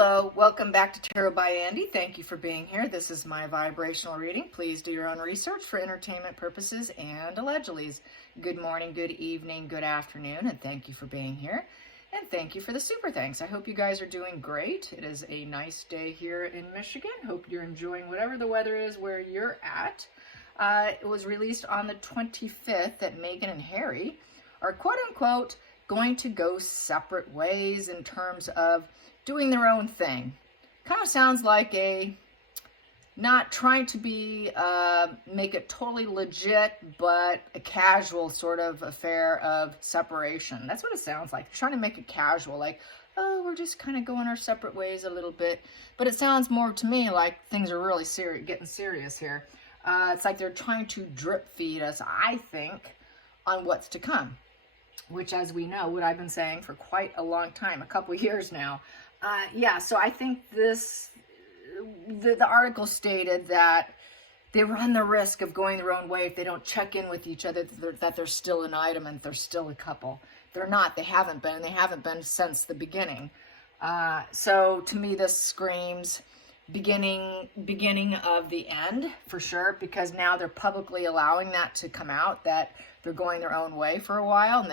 Hello, welcome back to Tarot by Andy. Thank you for being here. This is my vibrational reading. Please do your own research for entertainment purposes and allegedly. Good morning, good evening, good afternoon, and thank you for being here. And thank you for the super thanks. I hope you guys are doing great. It is a nice day here in Michigan. Hope you're enjoying whatever the weather is where you're at. It was released on the 25th that Meghan and Harry are quote-unquote going to go separate ways in terms of doing their own thing. Kind of sounds like not trying to be, make it totally legit, but a casual sort of affair of separation. That's what it sounds like. Trying to make it casual, like, oh, we're just kind of going our separate ways a little bit. But it sounds more to me like things are really getting serious here. It's like they're trying to drip feed us, I think, on what's to come. Which, as we know, what I've been saying for quite a long time, a couple years now. Yeah, so I think the article stated that they run the risk of going their own way if they don't check in with each other, that they're still an item and they're still a couple. They're not. They haven't been. And they haven't been since the beginning. So to me, this screams beginning of the end for sure, because now they're publicly allowing that to come out, that they're going their own way for a while, and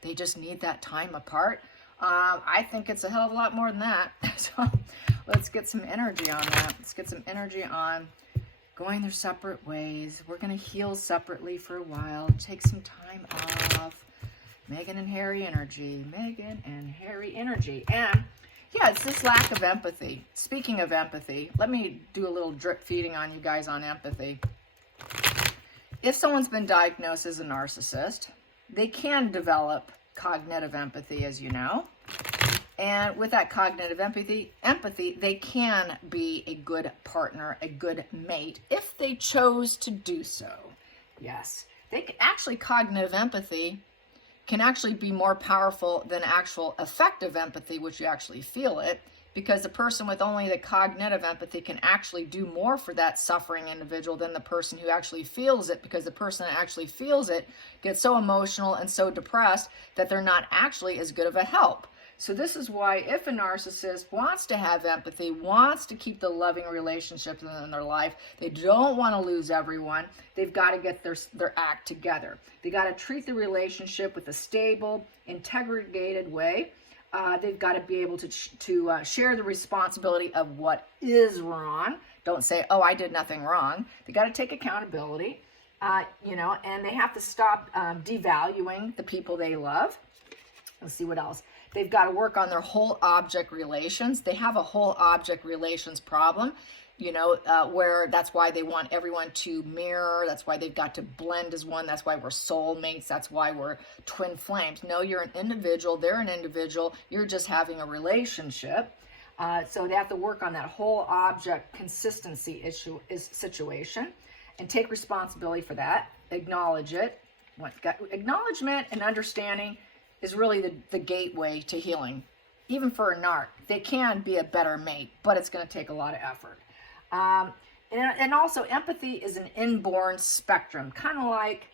they just need that time apart. I think it's a hell of a lot more than that. So let's get some energy on that. Let's get some energy on going their separate ways. We're going to heal separately for a while. Take some time off. Meghan and Harry energy. Meghan and Harry energy. And yeah, it's this lack of empathy. Speaking of empathy, let me do a little drip feeding on you guys on empathy. If someone's been diagnosed as a narcissist, they can develop cognitive empathy, as you know. And with that cognitive empathy, they can be a good partner, a good mate, if they chose to do so. Yes. Cognitive empathy can actually be more powerful than actual effective empathy, which you actually feel it, because the person with only the cognitive empathy can actually do more for that suffering individual than the person who actually feels it, because the person that actually feels it gets so emotional and so depressed that they're not actually as good of a help. So this is why if a narcissist wants to have empathy, wants to keep the loving relationships in their life, they don't want to lose everyone, they've got to get their act together. They got to treat the relationship with a stable, integrated way. They've got to be able to share the responsibility of what is wrong. Don't say, oh, I did nothing wrong. They got to take accountability, and they have to stop devaluing the people they love. Let's see what else. They've got to work on their whole object relations. They have a whole object relations problem, where that's why they want everyone to mirror. That's why they've got to blend as one. That's why we're soulmates. That's why we're twin flames. No, you're an individual. They're an individual. You're just having a relationship. So they have to work on that whole object consistency situation and take responsibility for that. Acknowledge it. Acknowledgement and understanding is really the gateway to healing. Even for a narc, they can be a better mate, but it's going to take a lot of effort. And also, empathy is an inborn spectrum, kind of like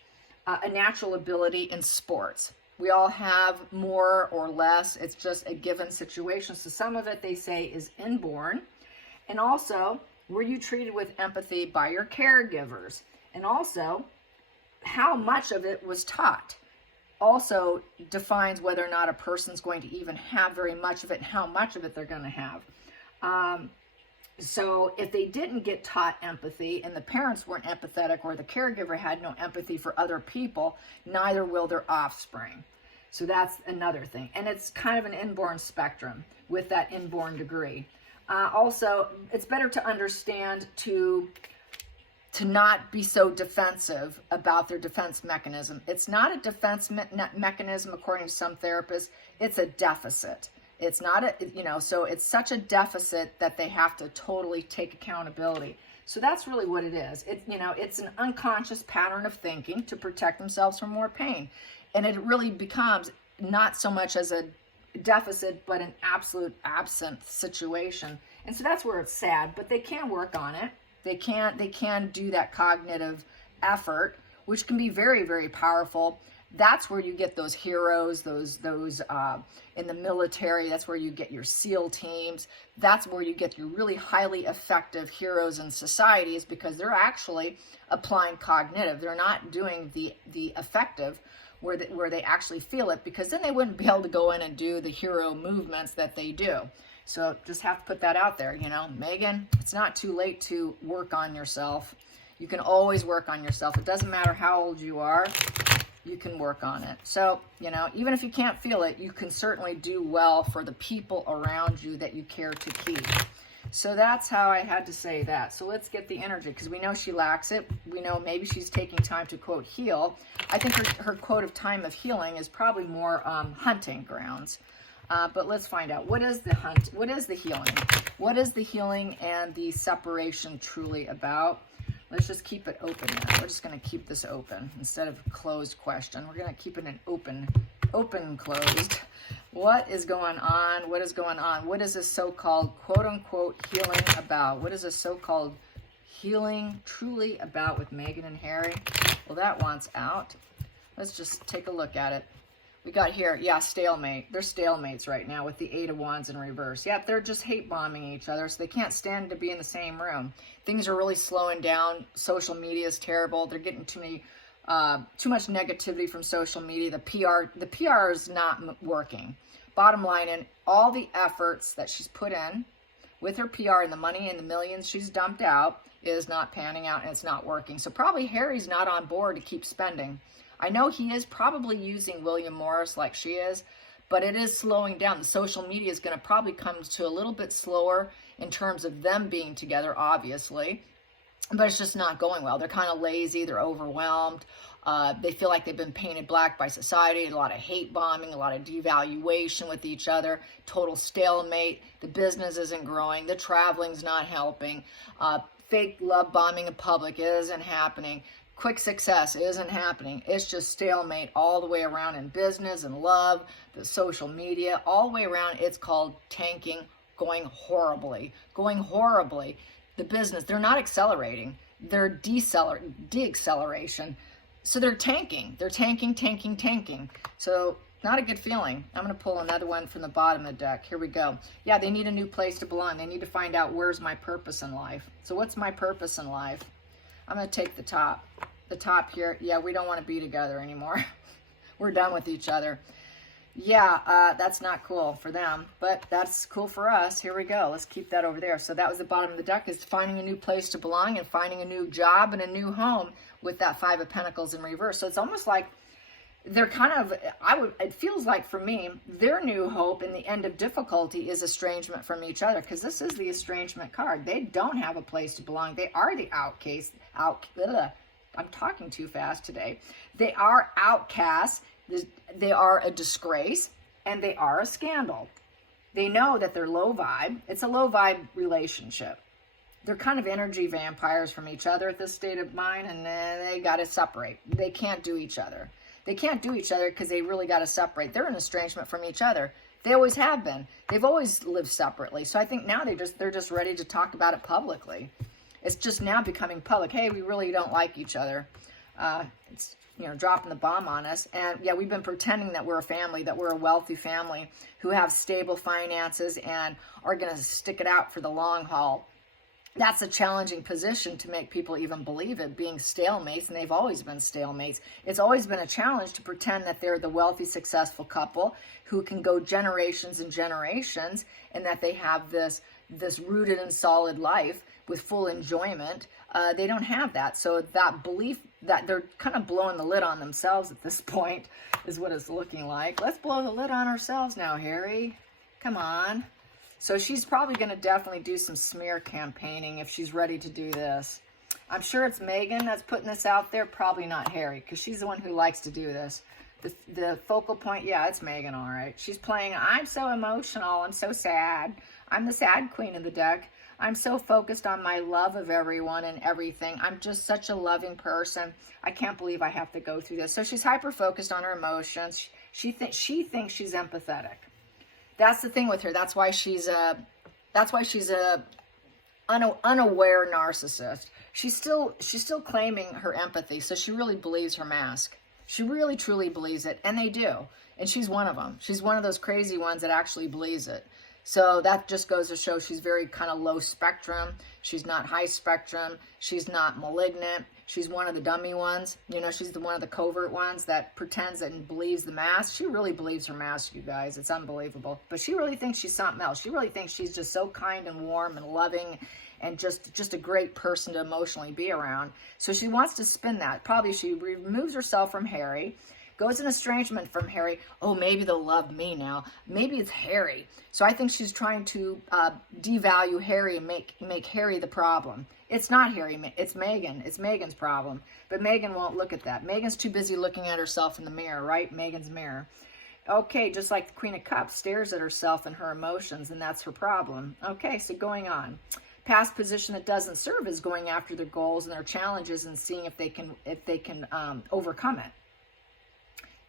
a natural ability in sports. We all have more or less. It's just a given situation. So some of it, they say, is inborn. And also, were you treated with empathy by your caregivers? And also, how much of it was taught also defines whether or not a person's going to even have very much of it and how much of it they're going to have. So if they didn't get taught empathy and the parents weren't empathetic, or the caregiver had no empathy for other people, neither will their offspring. So that's another thing. And it's kind of an inborn spectrum with that inborn degree. Also, it's better to understand to not be so defensive about their defense mechanism. It's not a defense mechanism, according to some therapists. It's a deficit. It's not so it's such a deficit that they have to totally take accountability. So that's really what it is. It's an unconscious pattern of thinking to protect themselves from more pain. And it really becomes not so much as a deficit, but an absolute absent situation. And so that's where it's sad, but they can work on it. They can do that cognitive effort, which can be very, very powerful. That's where you get those heroes, those in the military. That's where you get your SEAL teams. That's where you get your really highly effective heroes in societies, because they're actually applying cognitive. They're not doing the effective where they actually feel it, because then they wouldn't be able to go in and do the hero movements that they do. So just have to put that out there, you know. Megan, it's not too late to work on yourself. You can always work on yourself. It doesn't matter how old you are, you can work on it. So, you know, even if you can't feel it, you can certainly do well for the people around you that you care to keep. So that's how I had to say that. So let's get the energy, because we know she lacks it. We know maybe she's taking time to, quote, heal. I think her quote of time of healing is probably more hunting grounds. But let's find out. What is the hunt? What is the healing? What is the healing and the separation truly about? Let's just keep it open now. We're just going to keep this open instead of a closed question. We're going to keep it an open, closed. What is going on? What is going on? What is this so-called quote-unquote healing about? What is this so-called healing truly about with Megan and Harry? Well, that wants out. Let's just take a look at it. We got here, yeah, stalemate. They're stalemates right now with the 8 of Wands in reverse. Yeah, they're just hate bombing each other, so they can't stand to be in the same room. Things are really slowing down. Social media is terrible. They're getting too much negativity from social media. The PR is not working. Bottom line, in all the efforts that she's put in with her PR and the money and the millions she's dumped out is not panning out, and it's not working. So probably Harry's not on board to keep spending. I know he is probably using William Morris like she is, but it is slowing down. The social media is going to probably come to a little bit slower in terms of them being together, obviously, but it's just not going well. They're kind of lazy. They're overwhelmed. They feel like they've been painted black by society. A lot of hate bombing, a lot of devaluation with each other, total stalemate. The business isn't growing. The traveling's not helping. Fake love bombing in public isn't happening. Quick success isn't happening. It's just stalemate all the way around in business and love, the social media, all the way around. It's called tanking, going horribly. The business, they're not accelerating. They're deacceleration. So they're tanking. They're tanking. So not a good feeling. I'm going to pull another one from the bottom of the deck. Here we go. Yeah, they need a new place to belong. They need to find out, where's my purpose in life? So what's my purpose in life? I'm going to take the top. The top here. Yeah, we don't want to be together anymore. We're done with each other. Yeah, that's not cool for them, but that's cool for us. Here we go. Let's keep that over there. So that was the bottom of the deck, is finding a new place to belong and finding a new job and a new home with that 5 of Pentacles in reverse. So it's almost like they're kind of, it feels like for me, their new hope in the end of difficulty is estrangement from each other, because this is the estrangement card. They don't have a place to belong. They are the I'm talking too fast today. They are outcasts. They are a disgrace, and they are a scandal. They know that they're low vibe. It's a low vibe relationship. They're kind of energy vampires from each other at this state of mind, and they got to separate. They can't do each other. They can't do each other because they really got to separate. They're in estrangement from each other. They always have been. They've always lived separately. So I think now they're just ready to talk about it publicly. It's just now becoming public. Hey, we really don't like each other. It's, dropping the bomb on us. And yeah, we've been pretending that we're a family, that we're a wealthy family who have stable finances and are going to stick it out for the long haul. That's a challenging position to make people even believe it, being stalemates, and they've always been stalemates. It's always been a challenge to pretend that they're the wealthy, successful couple who can go generations and generations, and that they have this rooted and solid life with full enjoyment. They don't have that. So that belief that they're kind of blowing the lid on themselves at this point is what it's looking like. Let's blow the lid on ourselves now, Harry. Come on. So she's probably going to definitely do some smear campaigning if she's ready to do this. I'm sure it's Megan that's putting this out there, probably not Harry, because she's the one who likes to do this. The focal point, yeah, it's Megan, all right. She's playing, I'm so emotional, I'm so sad. I'm the sad queen of the deck. I'm so focused on my love of everyone and everything. I'm just such a loving person. I can't believe I have to go through this. So she's hyper-focused on her emotions. She thinks she's empathetic. That's the thing with her. That's why she's a unaware narcissist. She's still claiming her empathy, so she really believes her mask. She really, truly believes it, and they do. And she's one of them. She's one of those crazy ones that actually believes it. So that just goes to show she's very kind of low spectrum. She's not high spectrum. She's not malignant. She's one of the dummy ones. You know, she's the one of the covert ones that pretends and believes the mask. She really believes her mask, you guys. It's unbelievable. But she really thinks she's something else. She really thinks she's just so kind and warm and loving and just a great person to emotionally be around. So she wants to spin that. Probably she removes herself from Harry, goes in estrangement from Harry. Oh, maybe they'll love me now. Maybe it's Harry. So I think she's trying to devalue Harry and make Harry the problem. It's not Harry. It's Megan. It's Megan's problem. But Megan won't look at that. Megan's too busy looking at herself in the mirror, right? Megan's mirror. Okay, just like the Queen of Cups stares at herself and her emotions, and that's her problem. Okay, so going on. Past position that doesn't serve is going after their goals and their challenges and seeing if they can overcome it.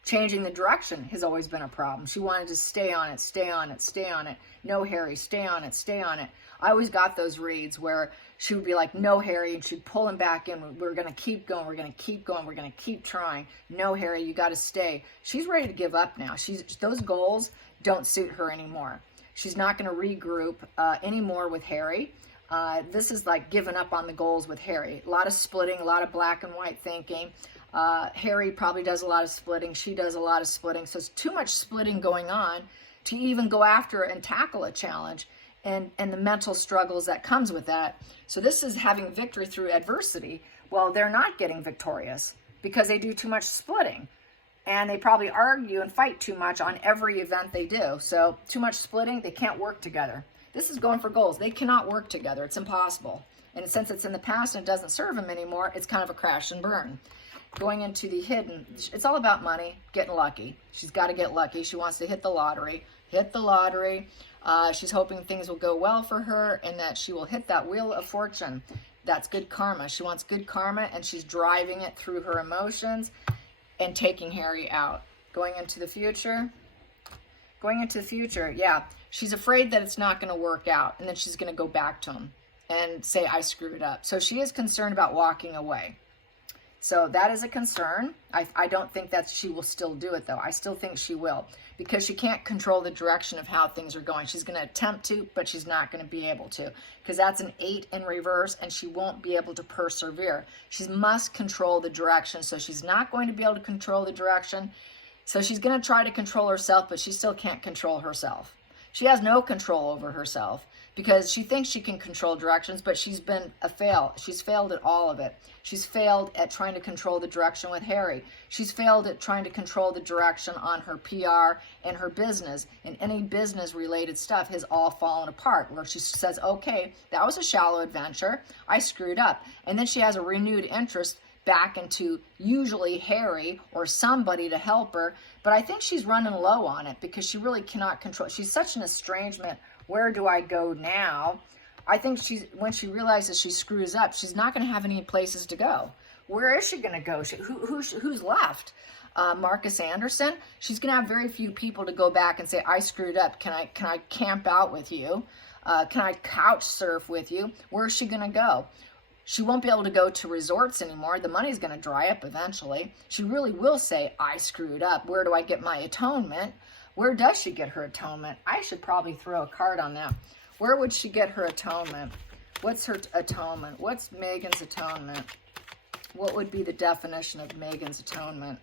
Changing the direction has always been a problem. She wanted to stay on it, stay on it, stay on it. No, Harry, stay on it, stay on it. I always got those reads where she would be like, no, Harry, and she'd pull him back in. We're going to keep going. We're going to keep going. We're going to keep trying. No, Harry, you got to stay. She's ready to give up now. Those goals don't suit her anymore. She's not going to regroup anymore with Harry. This is like giving up on the goals with Harry. A lot of splitting, a lot of black and white thinking. Harry probably does a lot of splitting. She does a lot of splitting. So it's too much splitting going on to even go after and tackle a challenge and the mental struggles that comes with that. So this is having victory through adversity. Well, they're not getting victorious because they do too much splitting. And they probably argue and fight too much on every event they do. So too much splitting, they can't work together. This is going for goals. They cannot work together. It's impossible. And since it's in the past and it doesn't serve them anymore, it's kind of a crash and burn. Going into the hidden, it's all about money, getting lucky. She's got to get lucky. She wants to hit the lottery. Hit the lottery. She's hoping things will go well for her and that she will hit that wheel of fortune. That's good karma. She wants good karma, and she's driving it through her emotions and taking Harry out. Going into the future, yeah. She's afraid that it's not going to work out, and then she's going to go back to him and say, I screwed up. So she is concerned about walking away. So that is a concern. I don't think that she will still do it, though. I still think she will, because she can't control the direction of how things are going. She's going to attempt to, but she's not going to be able to, because that's an 8 in reverse, and she won't be able to persevere. She must control the direction, so she's not going to be able to control the direction. So she's going to try to control herself, but she still can't control herself. She has no control over herself because she thinks she can control directions, but she's been a fail. She's failed at all of it. She's failed at trying to control the direction with Harry. She's failed at trying to control the direction on her PR and her business, and any business-related stuff has all fallen apart, where she says, okay, that was a shallow adventure. I screwed up. And then she has a renewed interest back into usually Harry or somebody to help her. But I think she's running low on it because she really cannot control. She's such an estrangement. Where do I go now? I think when she realizes she screws up, she's not going to have any places to go. Where is she going to go? Who's left? Marcus Anderson? She's going to have very few people to go back and say, I screwed up. Can I camp out with you? Can I couch surf with you? Where is she going to go? She won't be able to go to resorts anymore. The money's going to dry up eventually. She really will say, I screwed up. Where do I get my atonement? Where does she get her atonement? I should probably throw a card on that. Where would she get her atonement? What's her atonement? What's Megan's atonement? What would be the definition of Megan's atonement?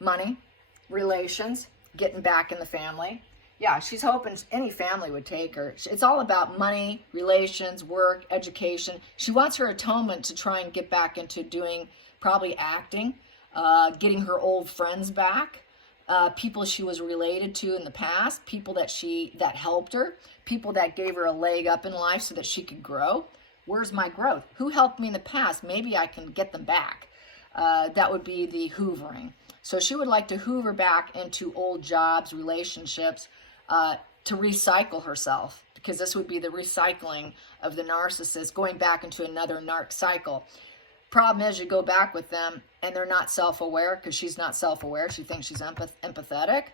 Money, relations, getting back in the family. Yeah, she's hoping any family would take her. It's all about money, relations, work, education. She wants her atonement to try and get back into doing probably acting, getting her old friends back, people she was related to in the past, people that helped her, people that gave her a leg up in life so that she could grow. Where's my growth? Who helped me in the past? Maybe I can get them back. That would be the hoovering. So she would like to hoover back into old jobs, relationships, to recycle herself, because this would be the recycling of the narcissist, going back into another narc cycle. Problem is, you go back with them and they're not self-aware, because she's not self-aware. She thinks she's empathetic.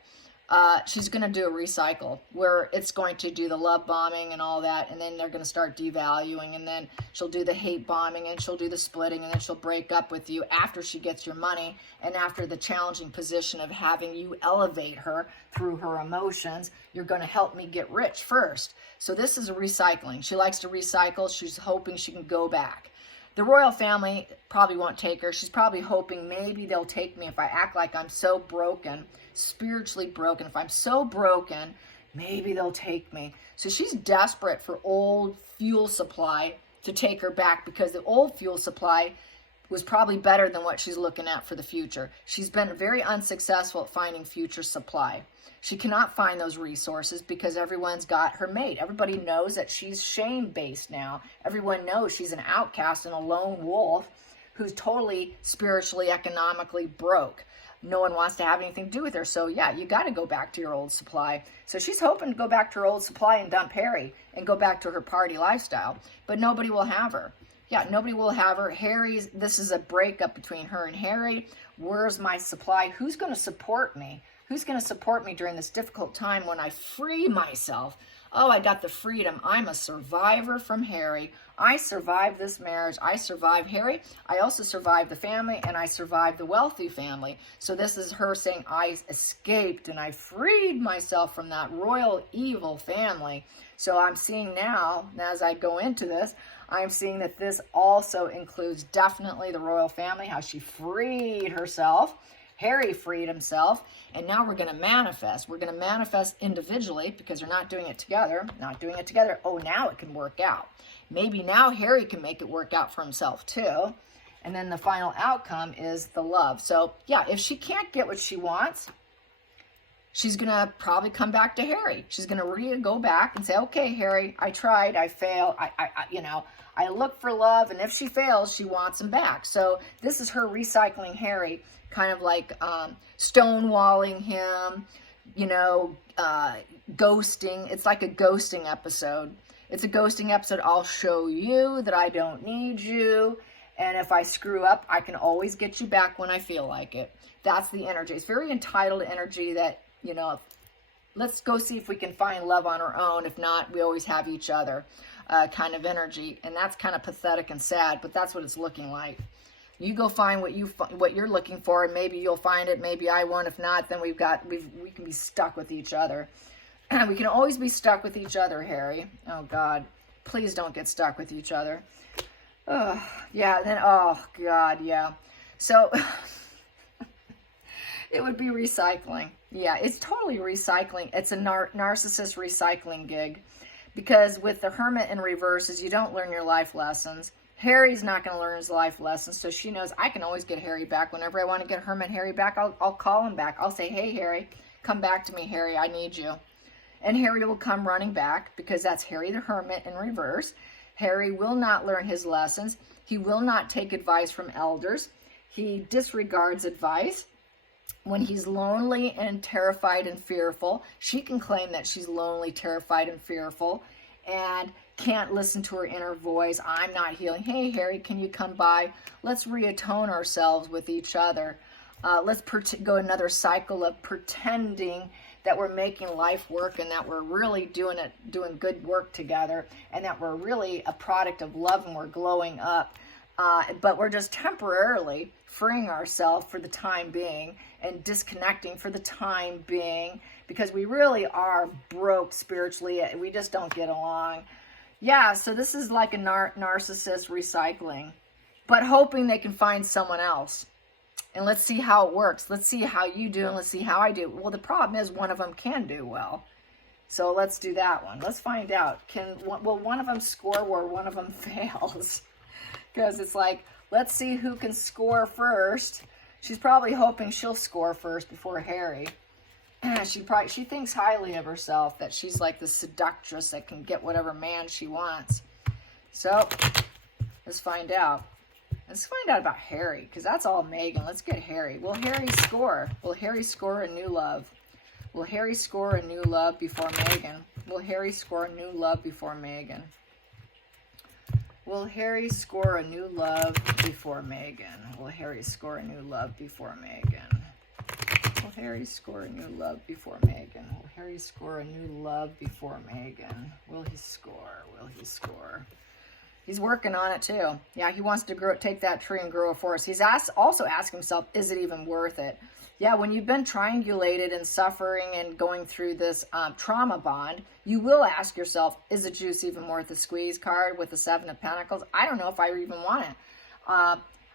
she's going to do a recycle where it's going to do the love bombing and all that, and then they're going to start devaluing, and then she'll do the hate bombing, and she'll do the splitting, and then she'll break up with you after she gets your money and after the challenging position of having you elevate her through her emotions. You're going to help me get rich first. So this is a recycling. She likes to recycle. She's hoping she can go back. The royal family probably won't take her. She's probably hoping maybe they'll take me if I act like I'm so broken, spiritually broken. If I'm so broken, maybe they'll take me. So she's desperate for old fuel supply to take her back, because the old fuel supply was probably better than what she's looking at for the future. She's been very unsuccessful at finding future supply. She cannot find those resources because everyone's got her mate. Everybody knows that she's shame-based now. Everyone knows she's an outcast and a lone wolf who's totally spiritually, economically broke. No one wants to have anything to do with her. So yeah, you got to go back to your old supply. So she's hoping to go back to her old supply and dump Harry and go back to her party lifestyle. But nobody will have her. Yeah, nobody will have her. This is a breakup between her and Harry. Where's my supply? Who's going to support me? Who's going to support me during this difficult time when I free myself? Oh, I got the freedom. I'm a survivor from Harry. I survived this marriage. I survived Harry. I also survived the family, and I survived the wealthy family. So this is her saying, I escaped and I freed myself from that royal evil family. So I'm seeing now, as I go into this, I'm seeing that this also includes definitely the royal family, how she freed herself. Harry freed himself, and now we're going to manifest. We're going to manifest individually because they're not doing it together. Oh, now it can work out. Maybe now Harry can make it work out for himself too. And then the final outcome is the love. So yeah, if she can't get what she wants, she's going to probably come back to Harry. She's going to go back and say, okay, Harry, I tried, I failed. I look for love, and if she fails, she wants him back. So this is her recycling Harry, kind of like stonewalling him, ghosting. It's like a ghosting episode. It's a ghosting episode. I'll show you that I don't need you. And if I screw up, I can always get you back when I feel like it. That's the energy. It's very entitled energy that, let's go see if we can find love on our own. If not, we always have each other kind of energy. And that's kind of pathetic and sad, but that's what it's looking like. You go find what you're looking for, and maybe you'll find it. Maybe I won't. If not, then we can be stuck with each other. We can always be stuck with each other, Harry. Oh God, please don't get stuck with each other. Oh God, yeah. So it would be recycling. Yeah, it's totally recycling. It's a narcissist recycling gig, because with the Hermit in reverses, you don't learn your life lessons. Harry's not going to learn his life lessons, so she knows I can always get Harry back. Whenever I want to get Hermit Harry back, I'll call him back. I'll say, hey, Harry, come back to me, Harry. I need you. And Harry will come running back, because that's Harry the Hermit in reverse. Harry will not learn his lessons. He will not take advice from elders. He disregards advice. When he's lonely and terrified and fearful, she can claim that she's lonely, terrified, and fearful, and can't listen to her inner voice. I'm not healing. Hey, Harry, can you come by? Let's reatone ourselves with each other. Let's go another cycle of pretending that we're making life work, and that we're really doing good work together, and that we're really a product of love, and we're glowing up. But we're just temporarily freeing ourselves for the time being, and disconnecting for the time being, because we really are broke spiritually. We just don't get along. Yeah, so this is like a narcissist recycling, but hoping they can find someone else. And let's see how it works. Let's see how you do, and let's see how I do. Well, the problem is one of them can do well. So let's do that one. Let's find out. Will one of them score where one of them fails? Because it's like, let's see who can score first. She's probably hoping she'll score first before Harry. She thinks highly of herself, that she's like the seductress that can get whatever man she wants. So let's find out. Let's find out about Harry, because that's all Megan. Let's get Harry. Will Harry score? Will Harry score a new love? Will Harry score a new love before Megan? Will Harry score a new love before Megan? Will Harry score a new love before Megan? Will Harry score a new love before Megan? Will Will Harry score a new love before Megan? Will Harry score a new love before Megan? Will he score? Will he score? He's working on it too. Yeah, he wants to take that tree and grow a forest. He's also asking himself, is it even worth it? Yeah, when you've been triangulated and suffering and going through this trauma bond, you will ask yourself, is the juice even worth the squeeze card with the 7 of Pentacles? I don't know if I even want it.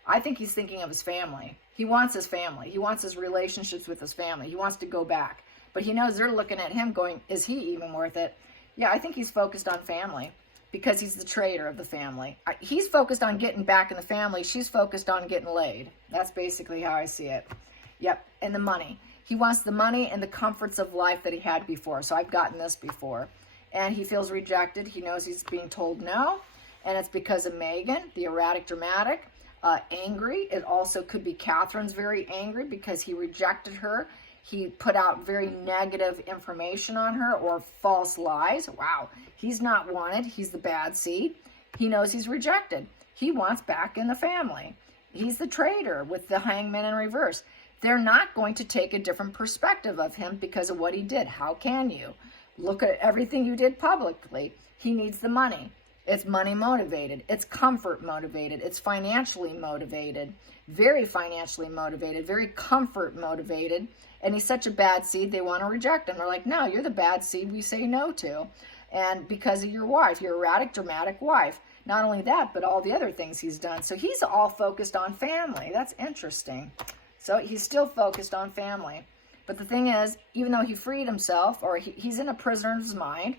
I think he's thinking of his family. He wants his family. He wants his relationships with his family. He wants to go back. But he knows they're looking at him going, is he even worth it? Yeah, I think he's focused on family because he's the traitor of the family. He's focused on getting back in the family. She's focused on getting laid. That's basically how I see it. Yep, and the money. He wants the money and the comforts of life that he had before. So I've gotten this before. And he feels rejected. He knows he's being told no. And it's because of Megan, the erratic dramatic, angry. It also could be Catherine's very angry because he rejected her. He put out very negative information on her or false lies. Wow, he's not wanted. He's the bad seed. He knows he's rejected. He wants back in the family. He's the traitor with the hangman in reverse. They're not going to take a different perspective of him because of what he did. How can you? Look at everything you did publicly. He needs the money. It's money motivated. It's comfort motivated. It's financially motivated. Very financially motivated. Very comfort motivated. And he's such a bad seed, they want to reject him. They're like, no, you're the bad seed we say no to. And because of your wife, your erratic, dramatic wife. Not only that, but all the other things he's done. So he's all focused on family. That's interesting. So he's still focused on family. But the thing is, even though he freed himself, or he's in a prisoner's mind,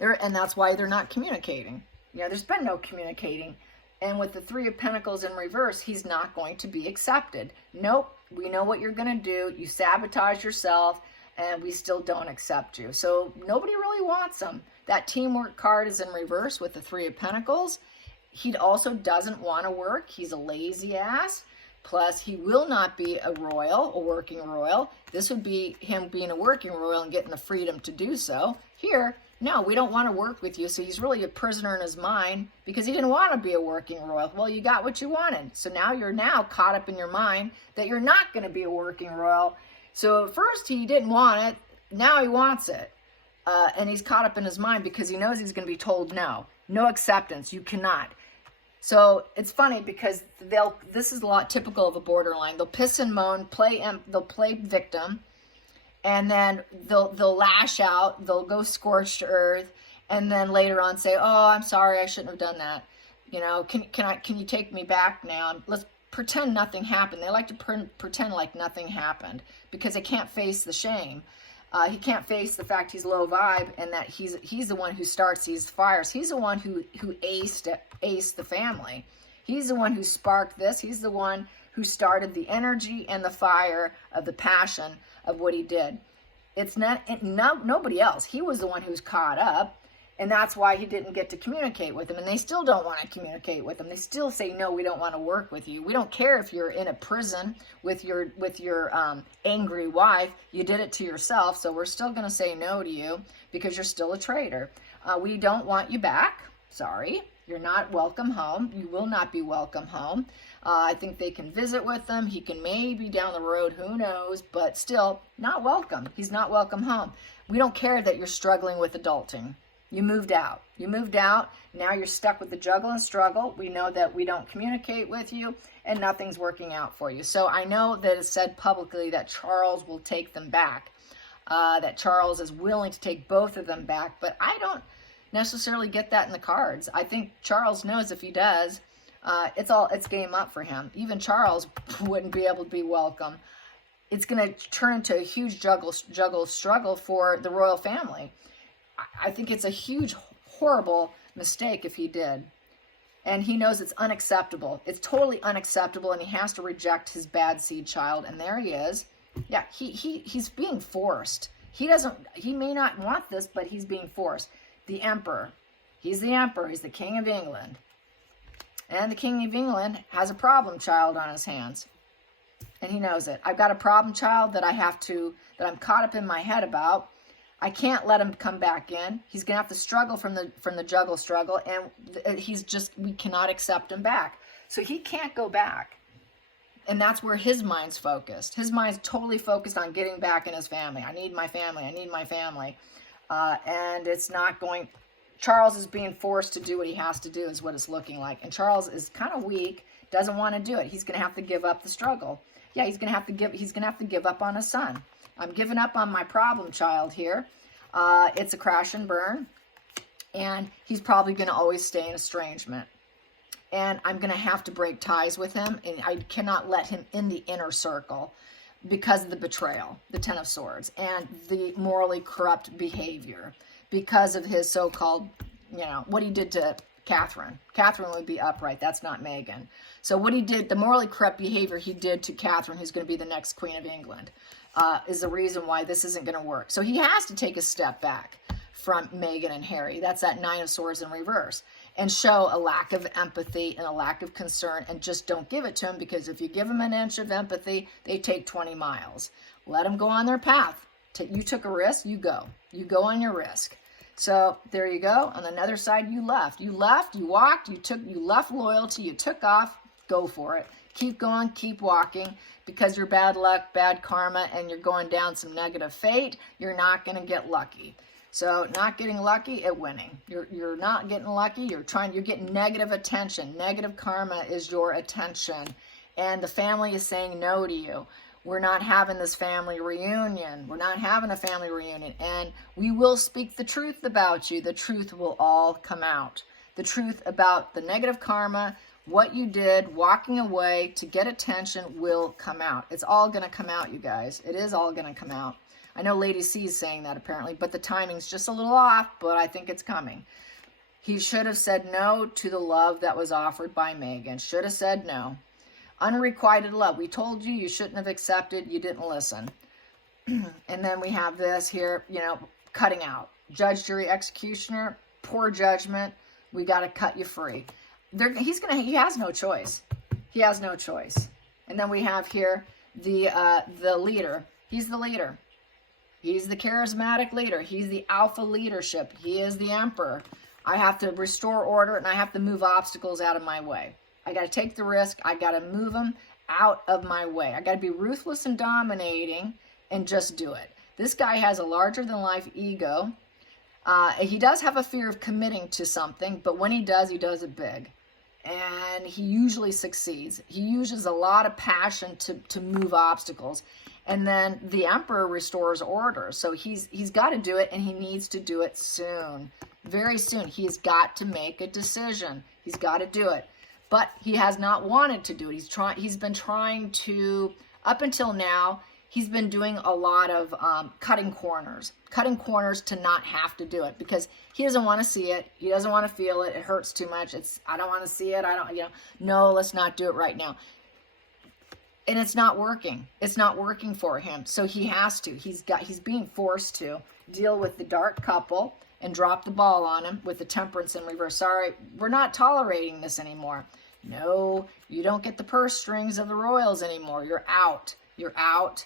and that's why they're not communicating. You know, there's been no communicating. And with the 3 of Pentacles in reverse, he's not going to be accepted. Nope, we know what you're going to do. You sabotage yourself, and we still don't accept you. So nobody really wants him. That teamwork card is in reverse with the 3 of Pentacles. He also doesn't want to work. He's a lazy ass. Plus, he will not be a royal, a working royal. This would be him being a working royal and getting the freedom to do so. Here, no, we don't want to work with you. So he's really a prisoner in his mind because he didn't want to be a working royal. Well, you got what you wanted. So now you're caught up in your mind that you're not going to be a working royal. So at first he didn't want it. Now he wants it. And he's caught up in his mind because he knows he's going to be told no. No acceptance. You cannot. So it's funny because this is a lot typical of a borderline. They'll piss and moan, they'll play victim, and then they'll lash out, they'll go scorched earth, and then later on say, "Oh, I'm sorry, I shouldn't have done that. You know, can you take me back now? Let's pretend nothing happened." They like to pretend like nothing happened because they can't face the shame. He can't face the fact he's low vibe and that he's the one who starts these fires. He's the one who aced the family. He's the one who sparked this. He's the one who started the energy and the fire of the passion of what he did. It's nobody else. He was the one who's caught up, and that's why he didn't get to communicate with him. And they still don't want to communicate with him. They still say, no, we don't want to work with you. We don't care if you're in a prison with your angry wife. You did it to yourself, so we're still going to say no to you because you're still a traitor. We don't want you back. Sorry. You're not welcome home. You will not be welcome home. I think they can visit with him. He can maybe down the road, who knows, but still not welcome. He's not welcome home. We don't care that you're struggling with adulting. You moved out. You moved out. Now you're stuck with the juggle and struggle. We know that we don't communicate with you and nothing's working out for you. So I know that it's said publicly that Charles will take them back, that Charles is willing to take both of them back, but I don't necessarily get that in the cards. I think Charles knows if he does, it's game up for him. Even Charles wouldn't be able to be welcome. It's going to turn into a huge juggle struggle for the royal family. I think it's a huge, horrible mistake if he did. And he knows it's unacceptable. It's totally unacceptable, and he has to reject his bad seed child. And there he is. Yeah, he's being forced. He may not want this, but he's being forced. The emperor. He's the emperor. He's the king of England. And the king of England has a problem child on his hands. And he knows it. I've got a problem child that I'm caught up in my head about. I can't let him come back in. He's going to have to struggle from the juggle struggle, and we cannot accept him back. So he can't go back. And that's where his mind's focused. His mind's totally focused on getting back in his family. I need my family. I need my family. And it's not going... Charles is being forced to do what he has to do is what it's looking like. And Charles is kind of weak, doesn't want to do it. He's going to have to give up the struggle. Yeah, he's going to have to give up on his son. I'm giving up on my problem child here. It's a crash and burn. And he's probably going to always stay in estrangement. And I'm going to have to break ties with him. And I cannot let him in the inner circle because of the betrayal, the Ten of Swords, and the morally corrupt behavior. Because of his so-called, what he did to Catherine. Catherine would be upright. That's not Meghan. So what he did, the morally corrupt behavior he did to Catherine, who's going to be the next Queen of England, is the reason why this isn't going to work. So he has to take a step back from Meghan and Harry. That's that Nine of Swords in reverse. And show a lack of empathy and a lack of concern, and just don't give it to him, because if you give them an inch of empathy, they take 20 miles. Let them go on their path. You took a risk, you go. You go on your risk. So there you go. On another side, you left. You left, you walked, you left loyalty, you took off, go for it. Keep going, keep walking, because you're bad luck, bad karma, and you're going down some negative fate. You're not going to get lucky. So not getting lucky at winning. You're not getting lucky. You're getting negative attention. Negative karma is your attention. And the family is saying no to you. We're not having this family reunion. We're not having a family reunion. And we will speak the truth about you. The truth will all come out. The truth about the negative karma, what you did, walking away to get attention will come out. It's all going to come out, you guys. It is all going to come out. I know Lady C is saying that apparently, but the timing's just a little off, but I think it's coming. He should have said no to the love that was offered by Meghan. Should have said no. Unrequited love. We told you, you shouldn't have accepted. You didn't listen. And then we have this here, cutting out. Judge, jury, executioner, poor judgment. We got to cut you free. He has no choice. He has no choice. And then we have here the leader. He's the leader. He's the charismatic leader. He's the alpha leadership. He is the emperor. I have to restore order, and I have to move obstacles out of my way. I got to take the risk. I got to move them out of my way. I got to be ruthless and dominating and just do it. This guy has a larger-than-life ego. He does have a fear of committing to something, but when he does it big. And he usually succeeds. He uses a lot of passion to move obstacles. And then the emperor restores order. So he's got to do it, and he needs to do it soon. Very soon. He's got to make a decision. He's got to do it. But he has not wanted to do it. He's been trying to, up until now, he's been doing a lot of cutting corners to not have to do it, because he doesn't want to see it. He doesn't want to feel it. It hurts too much. I don't want to see it. No, let's not do it right now. And it's not working. It's not working for him. So he has to. He's being forced to deal with the dark couple and drop the ball on him with the temperance in reverse. Sorry, we're not tolerating this anymore. No, you don't get the purse strings of the royals anymore. You're out. You're out.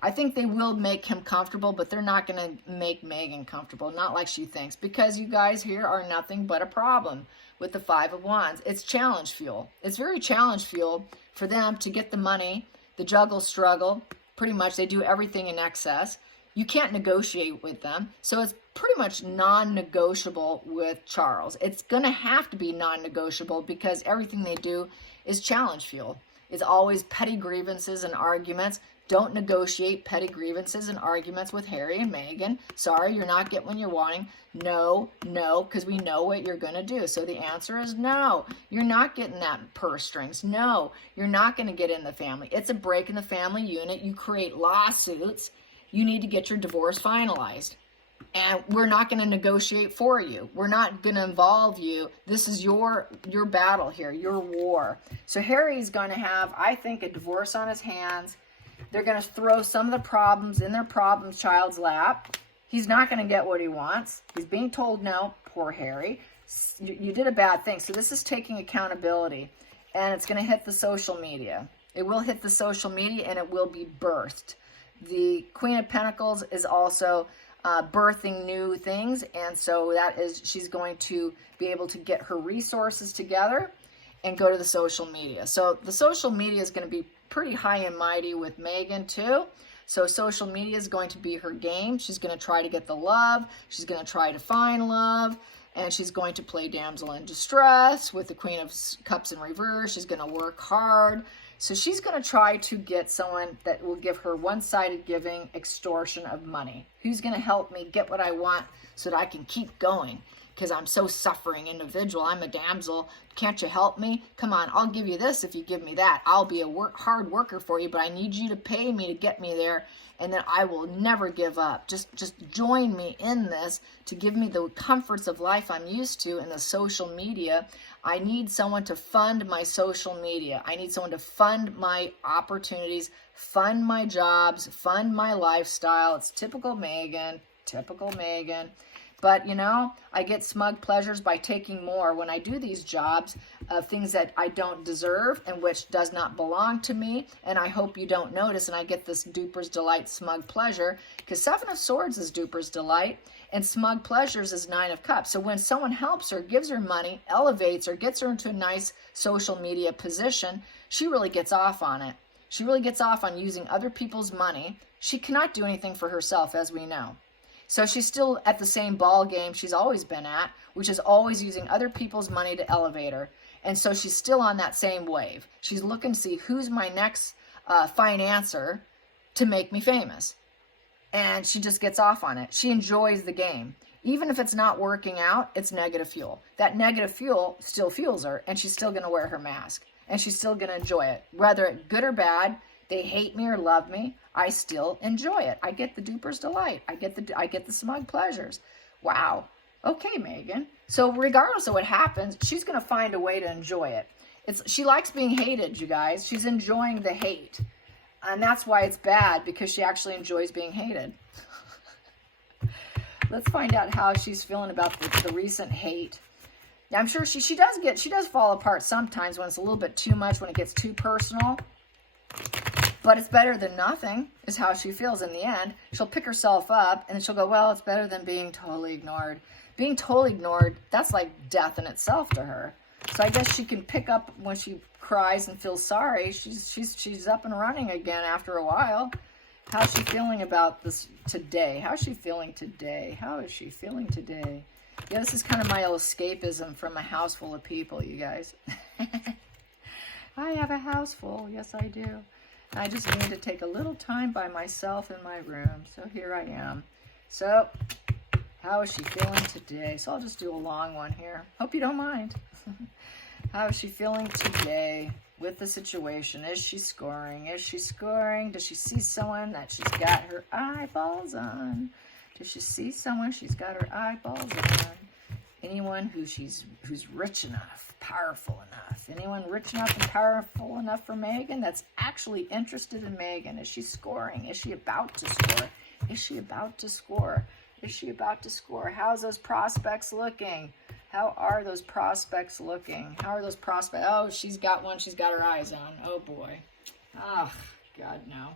I think they will make him comfortable, but they're not going to make Meghan comfortable. Not like she thinks, because you guys here are nothing but a problem with the Five of Wands. It's challenge fuel. It's very challenge fuel for them to get the money, the juggle struggle. Pretty much they do everything in excess. You can't negotiate with them. So it's pretty much non-negotiable with Charles. It's going to have to be non-negotiable, because everything they do is challenge fuel. It's always petty grievances and arguments. Don't negotiate petty grievances and arguments with Harry and Meghan. Sorry, you're not getting what you're wanting. No, because we know what you're going to do. So the answer is no. You're not getting that purse strings. No, you're not going to get in the family. It's a break in the family unit. You create lawsuits. You need to get your divorce finalized. And we're not going to negotiate for you. We're not going to involve you. This is your battle here, your war. So Harry's going to have, I think, a divorce on his hands. They're going to throw some of the problems in their problem child's lap. He's not going to get what he wants. He's being told no. Poor Harry. You did a bad thing. So this is taking accountability. And it's going to hit the social media. It will hit the social media, and it will be birthed. The Queen of Pentacles is also birthing new things. And so she's going to be able to get her resources together and go to the social media. So the social media is going to be pretty high and mighty with Megan too. So social media is going to be her game. She's going to try to get the love. She's going to try to find love. And she's going to play damsel in distress with the Queen of Cups in reverse. She's going to work hard. So she's going to try to get someone that will give her one-sided giving, extortion of money. Who's going to help me get what I want so that I can keep going? Because I'm so suffering individual. I'm a damsel. Can't you help me? Come on, I'll give you this if you give me that. I'll be a hard worker for you, but I need you to pay me to get me there, and then I will never give up. Just join me in this to give me the comforts of life I'm used to in the social media. I need someone to fund my social media. I need someone to fund my opportunities, fund my jobs, fund my lifestyle. It's typical Megan, typical Megan. But, you know, I get smug pleasures by taking more when I do these jobs of things that I don't deserve and which does not belong to me. And I hope you don't notice. And I get this duper's delight, smug pleasure, because 7 of Swords is duper's delight and smug pleasures is 9 of Cups. So when someone helps her, gives her money, elevates her, gets her into a nice social media position, she really gets off on it. She really gets off on using other people's money. She cannot do anything for herself, as we know. So she's still at the same ball game she's always been at, which is always using other people's money to elevate her. And so she's still on that same wave. She's looking to see who's my next financer to make me famous. And she just gets off on it. She enjoys the game. Even if it's not working out, it's negative fuel. That negative fuel still fuels her, and she's still going to wear her mask. And she's still going to enjoy it. Whether it's good or bad, they hate me or love me, I still enjoy it. I get the duper's delight. I get the smug pleasures. Wow. Okay, Megan. So regardless of what happens, she's going to find a way to enjoy it. She likes being hated, you guys. She's enjoying the hate. And that's why it's bad, because she actually enjoys being hated. Let's find out how she's feeling about the recent hate. Now, I'm sure she does fall apart sometimes when it's a little bit too much, when it gets too personal. But it's better than nothing, is how she feels in the end. She'll pick herself up, and then she'll go, well, it's better than being totally ignored. Being totally ignored, that's like death in itself to her. So I guess she can pick up when she cries and feels sorry. She's up and running again after a while. How's she feeling about this today? How's she feeling today? How is she feeling today? Yeah, this is kind of my escapism from a house full of people, you guys. I have a house full. Yes, I do. I just need to take a little time by myself in my room. So here I am. So how is she feeling today? So I'll just do a long one here. Hope you don't mind. How is she feeling today with the situation? Is she scoring? Is she scoring? Does she see someone that she's got her eyeballs on? Does she see someone she's got her eyeballs on? Anyone who's rich enough, powerful enough. Anyone rich enough and powerful enough for Megan that's actually interested in Megan? Is she scoring? Is she about to score? Is she about to score? Is she about to score? How's those prospects looking? How are those prospects looking? How are those prospects? Oh, she's got one she's got her eyes on. Oh, boy. Oh, God, no.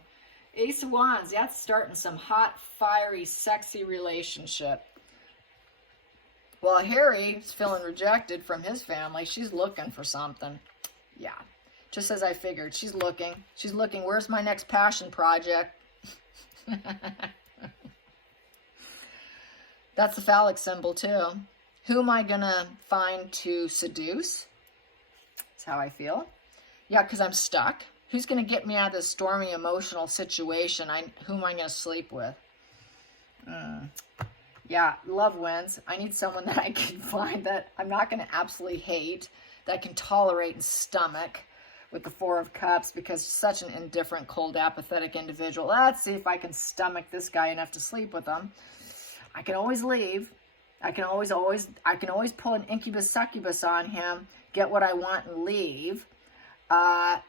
Ace of Wands. That's starting some hot, fiery, sexy relationship. Well, Harry's feeling rejected from his family. She's looking for something. Yeah. Just as I figured. She's looking. She's looking. Where's my next passion project? That's the phallic symbol, too. Who am I going to find to seduce? That's how I feel. Yeah, because I'm stuck. Who's going to get me out of this stormy emotional situation? Who am I going to sleep with? Yeah, love wins. I need someone that I can find that I'm not going to absolutely hate, that I can tolerate and stomach with the Four of Cups, because such an indifferent, cold, apathetic individual. Let's see if I can stomach this guy enough to sleep with him. I can always leave. I can always pull an incubus succubus on him, get what I want and leave. But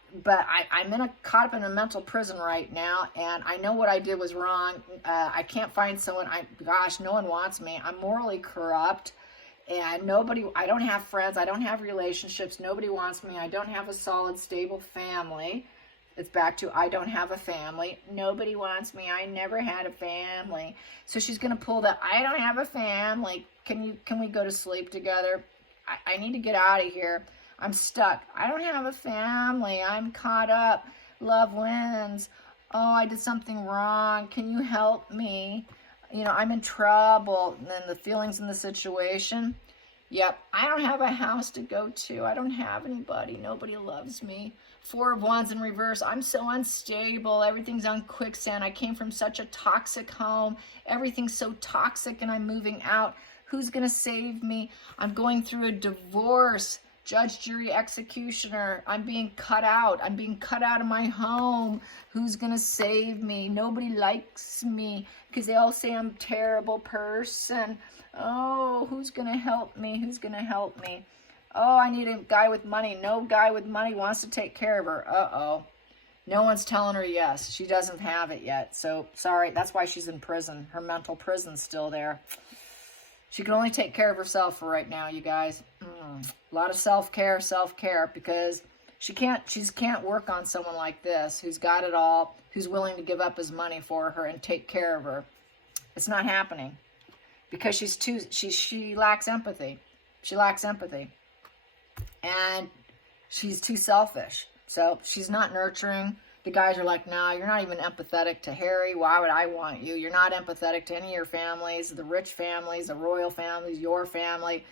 I'm caught up in a mental prison right now, and I know what I did was wrong. I can't find someone. Gosh, no one wants me. I'm morally corrupt, and I don't have friends. I don't have relationships. Nobody wants me. I don't have a solid, stable family. It's back to I don't have a family. Nobody wants me. I never had a family. So she's going to pull that I don't have a family. Can we go to sleep together? I need to get out of here. I'm stuck. I don't have a family. I'm caught up. Love wins. Oh, I did something wrong. Can you help me? You know, I'm in trouble. And then the feelings in the situation. Yep, I don't have a house to go to. I don't have anybody. Nobody loves me. Four of Wands in reverse. I'm so unstable. Everything's on quicksand. I came from such a toxic home. Everything's so toxic and I'm moving out. Who's going to save me? I'm going through a divorce. Judge, jury, executioner. I'm being cut out. I'm being cut out of my home. Who's going to save me? Nobody likes me because they all say I'm a terrible person. Oh, who's going to help me? Who's going to help me? Oh, I need a guy with money. No guy with money wants to take care of her. Uh-oh. No one's telling her yes. She doesn't have it yet. So, sorry. That's why she's in prison. Her mental prison's still there. She can only take care of herself for right now, you guys. A lot of self-care, because she can't work on someone like this who's got it all, who's willing to give up his money for her and take care of her. It's not happening because she lacks empathy. She lacks empathy. And she's too selfish. So she's not nurturing. The guys are like, nah, you're not even empathetic to Harry. Why would I want you? You're not empathetic to any of your families, the rich families, the royal families, your family.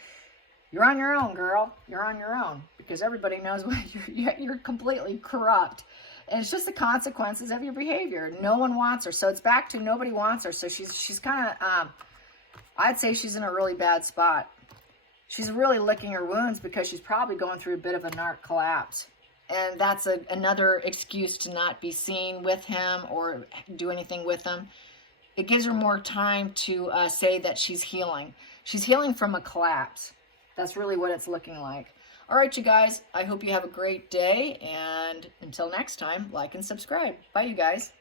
You're on your own, girl. You're on your own. Because everybody knows you're completely corrupt. And it's just the consequences of your behavior. No one wants her. So it's back to nobody wants her. So she's kind of, I'd say she's in a really bad spot. She's really licking her wounds because she's probably going through a bit of a narc collapse. And that's another excuse to not be seen with him or do anything with him. It gives her more time to say that she's healing. She's healing from a collapse. That's really what it's looking like. All right, you guys. I hope you have a great day. And until next time, like and subscribe. Bye, you guys.